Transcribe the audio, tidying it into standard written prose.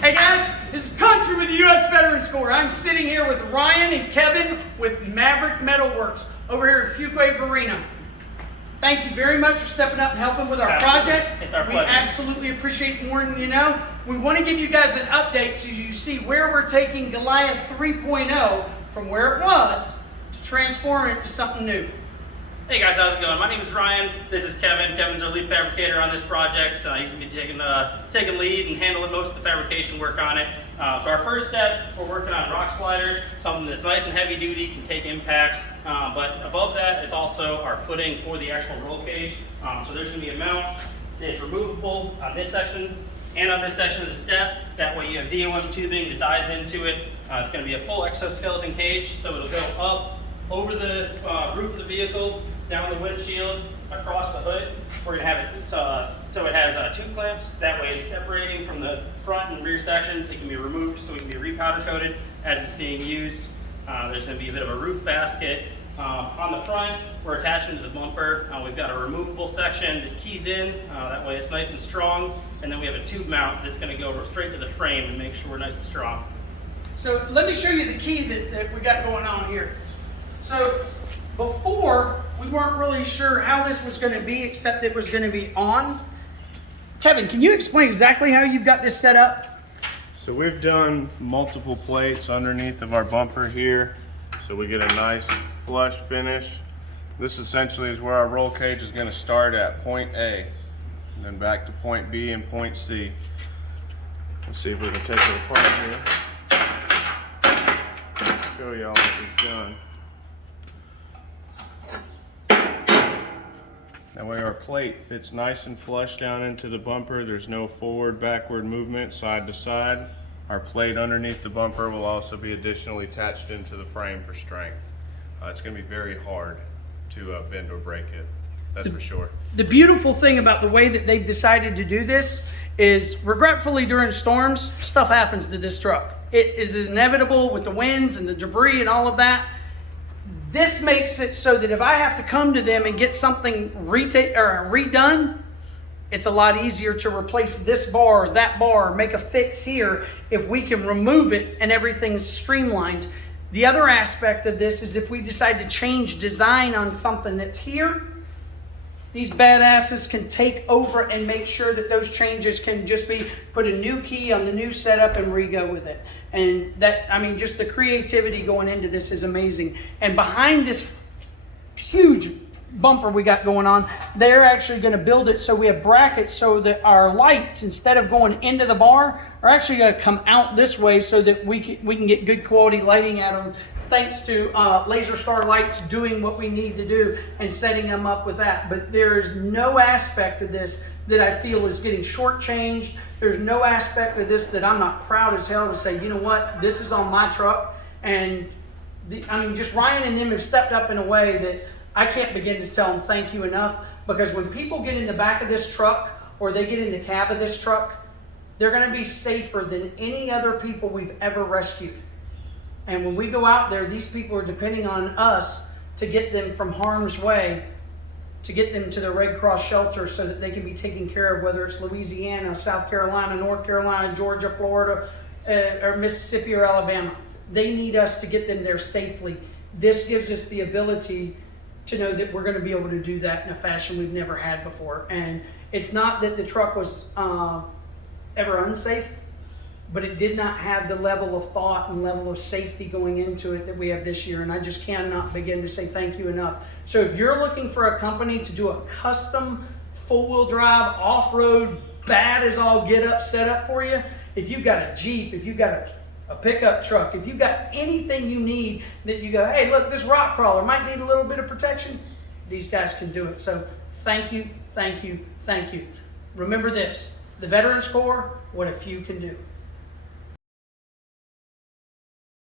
Hey guys, this is Country with the U.S. Veterans Corps. I'm sitting here with Ryan and Kevin with Maverick Metalworks over here at Fuquay Verena. Thank you very much for stepping up and helping with our project. It's our pleasure. We absolutely appreciate more than you know. We want to give you guys an update so you see where we're taking Goliath 3.0 from where it was to transform it to something new. Hey guys, how's it going? My name is Ryan. This is Kevin. Kevin's our lead fabricator on this project. So he's going to be taking lead and handling most of the fabrication work on it. So our first step, we're working on rock sliders, something that's nice and heavy duty, can take impacts. But above that, it's also our footing for the actual roll cage. So there's going to be a mount that's removable on this section and on this section of the step. That way you have DOM tubing that dies into it. It's going to be a full exoskeleton cage, so it'll go up over the roof of the vehicle, down the windshield, across the hood. We're going to have it so it has two clamps. That way it's separating from the front and rear sections. It can be removed so it can be repowder coated as it's being used. There's going to be a bit of a roof basket. On the front, we're attaching to the bumper. We've got a removable section that keys in. That way it's nice and strong. And then we have a tube mount that's going to go straight to the frame and make sure we're nice and strong. So let me show you the key that we got going on here. So before, we weren't really sure how this was going to be, except it was going to be on. Kevin, can you explain exactly how you've got this set up? So we've done multiple plates underneath of our bumper here, so we get a nice flush finish. This essentially is where our roll cage is going to start at point A, and then back to point B and point C. Let's see if we can take it apart here. Show y'all what we've done. That way our plate fits nice and flush down into the bumper. There's no forward, backward movement, side to side. Our plate underneath the bumper will also be additionally attached into the frame for strength. It's going to be very hard to bend or break it, that's for sure. The beautiful thing about the way that they've decided to do this is, regretfully during storms, stuff happens to this truck. It is inevitable with the winds and the debris and all of that. This makes it so that if I have to come to them and get something redone, it's a lot easier to replace this bar or that bar, or make a fix here if we can remove it and everything's streamlined. The other aspect of this is if we decide to change design on something that's here, these badasses can take over and make sure that those changes can just be put a new key on the new setup and re-go with it. And that, I mean, just the creativity going into this is amazing. And behind this huge bumper we got going on, they're actually going to build it so we have brackets so that our lights, instead of going into the bar, are actually going to come out this way so that we can get good quality lighting at them, thanks to Laser Star Lights doing what we need to do and setting them up with that. But there is no aspect of this that I feel is getting shortchanged. There's no aspect of this that I'm not proud as hell to say, you know what, this is on my truck. And just Ryan and them have stepped up in a way that I can't begin to tell them thank you enough, because when people get in the back of this truck or they get in the cab of this truck, they're going to be safer than any other people we've ever rescued. And when we go out there, these people are depending on us to get them from harm's way, to get them to the Red Cross shelter so that they can be taken care of, whether it's Louisiana, South Carolina, North Carolina, Georgia, Florida, or Mississippi or Alabama. They need us to get them there safely. This gives us the ability to know that we're going to be able to do that in a fashion we've never had before. And it's not that the truck was ever unsafe, but it did not have the level of thought and level of safety going into it that we have this year. And I just cannot begin to say thank you enough. So if you're looking for a company to do a custom four-wheel drive, off-road, bad as all get up setup for you, if you've got a Jeep, if you've got a pickup truck, if you've got anything you need that you go, hey, look, this rock crawler might need a little bit of protection, these guys can do it. So thank you, thank you, thank you. Remember this, the Veterans Corps, what a few can do.